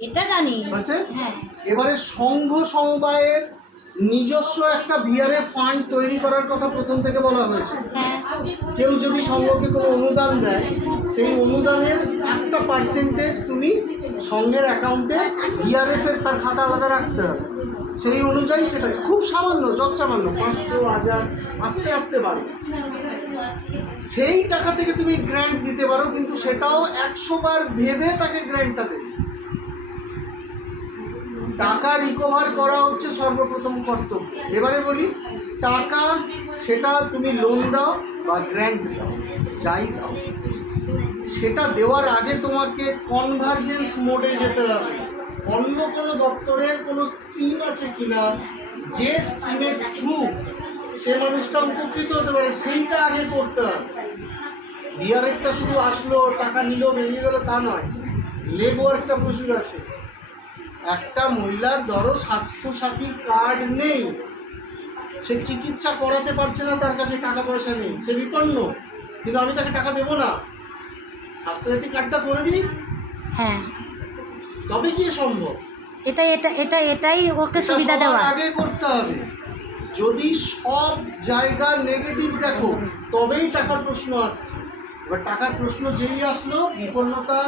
এটা জানি হয়েছে। হ্যাঁ এবারে সংঘ সমবায়ের নিজস্ব একটা বিআরএফ ফান্ড তৈরি করার কথা প্রথম থেকে বলা হয়েছে। হ্যাঁ কেউ যদি সংঘকে কোনো অনুদান দেয়, সেই অনুদানের একটা পার্সেন্টেজ তুমি সংঘের অ্যাকাউন্টে বিআরএফ এর তার খাতা আলাদা রাখতে হবে। সেই অনুযায়ী সেটা খুব সামান্য, যত সামান্য 500, 1000 আস্তে আস্তে বাড়ে। সেই টাকা থেকে তুমি গ্র্যান্ট দিতে পারো, কিন্তু সেটাও 100 বার ভেবে তাকে গ্র্যান্টটা দেবে। টাকা রিকভার করা হচ্ছে সর্বপ্রথম কর্তব্য। এবারে বলি, টাকা সেটা তুমি লোন দাও বা গ্র্যান্ট দাও, যাই দাও, সেটা দেওয়ার আগে তোমাকে কনভার্জেন্স মোডে যেতে হবে। অন্য কোনো দপ্তরের কোনো স্কিম আছে কিনা, যে স্কিমের থ্রু সে মানুষটা উপকৃত হতে পারে, সেইটা আগে করতে হবে। বিআরএফটা শুধু আসলো, টাকা নিল, বেরিয়ে গেল, তা নয়। লেগওয়ার্কটা প্রচুর আছে। একটা মহিলার ধরো স্বাস্থ্যসাথী কার্ড নেই, সে চিকিৎসা করাতে পারছে না, তার কাছে টাকা পয়সা নেই, সে বিপন্ন, কিন্তু আমি তাকে টাকা দেবো না, স্বাস্থ্যসাথী কার্ডটা করে দিই, হ্যাঁ তবে কি সম্ভব? এটাই ওকে এটা সুবিধা সবার দেওয়া। আগে করতে হবে। যদি সব জায়গা নেগেটিভ দেখো, তবেই টাকার প্রশ্ন আসছে। এবার টাকার প্রশ্ন যেই আসলো, বিপন্নতা